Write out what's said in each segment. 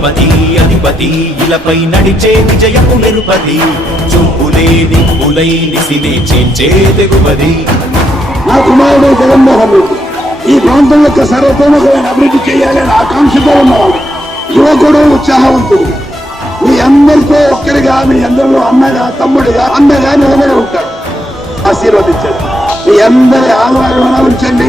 అధిపతి అధిపతి ఇలపై నడిచే విజయపు మెరుపది చూపులే నిప్పులై నిసినే చేంచే తెగువది నా కుమారుడు జగన్మోహన్ రెడ్డి ఈ ప్రాంతం యొక్క సర్వతోముఖమైన అభివృద్ధి చేయాలని ఆకాంక్షతో ఉన్నవాడు యువకుడు ఉత్సాహవంతుడు. మీ అందరితో ఒక్కరిగా మీ అందరిలో అన్నగా తమ్ముడిగా అన్నగా నిలబడి ఉంటాడు. ఆశీర్వదించండి. మీ అందరి ఆదరణ ఉంచండి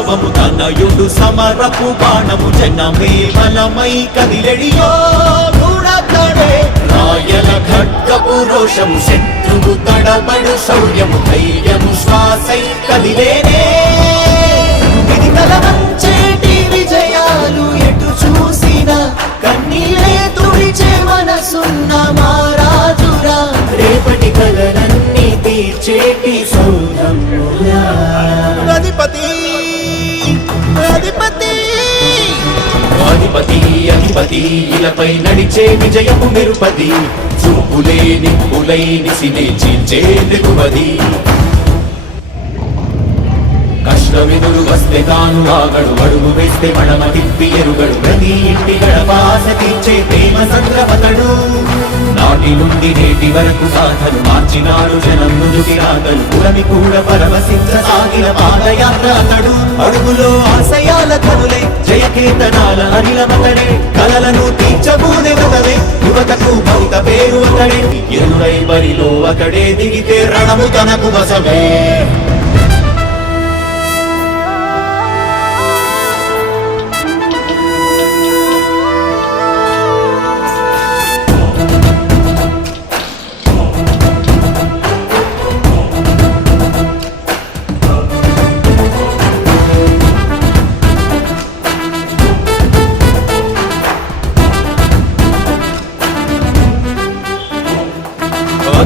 శంఖారావము తనయుడు సమరపు బాణము జనమే బలమై కదిలెడియో దూడతడే రాయల ఖడ్గపు రోషము శత్రువు తడబడు శౌర్యము ధైర్యము శ్వాసై కదిలేనే. ఇది తలవంచేటి విజయాలు ఎటు చూసిన కన్నీలే తుడిచే మనసున్న మారాజురా రేపటి కలలన్నీ తీర్చేటి సౌధమురా అధిపతి నడిచే విజయము మెరుపది. చూపులే నిప్పులై నిసినే చీల్చే దిగువది కష్టమిదులు వస్తే తాను ఆగడు అడుగు వేస్తే మడమ తిప్పి ఎరుగడు. ప్రతి ఇంటి గడపాస తీర్చే ప్రేమ సంద్రపతడు. నాటి నుండి నేటి వరకు సాధను మార్చినాడు జనం నుదుటి రాగలు పురమి కూడా పరవశించ సాగిన పాదయాత్ర అతడు. అడుగులో ఆశయాల కనులే జయకేతనాల అనిలమతడే కలలను తీర్చబూని వదలే యువతకు భౌత పేరు అతడే ఎరుడై బరిలో అతడే దిగితే రణము తనకు వసమే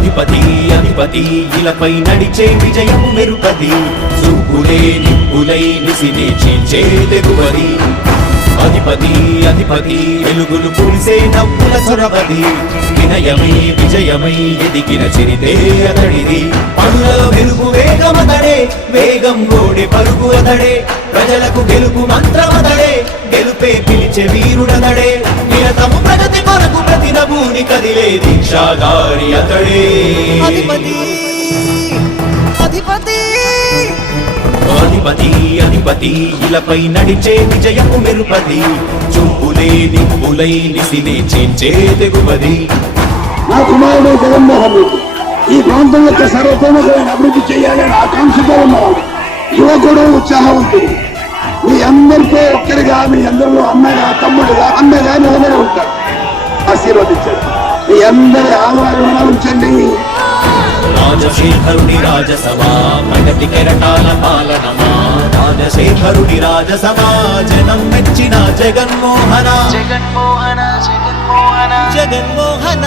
అధిపతి అధిపతి ఇలపై నడిచే విజయము మెరుపది చూపులే నిప్పులై నిసిని చీల్చే తెగువది. అధిపతి అధిపతి వెలుగులు పులిసే నవ్వుల చొరవది. వినయమై విజయమై ఎదిగిన చిరితే అతడిది. పనులలో వెలుగు వేగమతడే వేగం గోడి పరుగు అతడే. ప్రజలకు గెలుపు మంత్రమతడే. గెలుపే పిలిచే వీరుడతడే నిరతము ప్రగతి కొరకు ప్రతి నభూని కదిలే దీక్షాగారి అతడే. అధిపతి అధిపతి. అధిపతి అధిపతి ఇలపై నడిచే విజయము మెరుపది చూపులే నిప్పులై నిసినే చేంచే తెగువది. నా కుమారుడు జగన్మోహన్ రెడ్డి ఈ ప్రాంతం యొక్క సర్వతోముఖమైన అభివృద్ధి చేయాలని ఆకాంక్షతో ఉన్నవాడు యువకుడు ఉత్సాహవంతుడు. మీ అందరితో ఒక్కరిగా మీ అందరిలో అన్నగా తమ్ముడిగా అన్నగా నిలబడి ఉంటాడు ఆశీర్వదించండి. మీ అందరి ఆహ్వానం ఉంచండి రాజశేఖరుని రాజసమా ప్రగతి కెరటాల పాలనమా? రాజశేఖరుని రాజసమా జనం మెచ్చిన జగన్మోహన? జగన్మోహన జగన్మోహన? జగన్మోహన?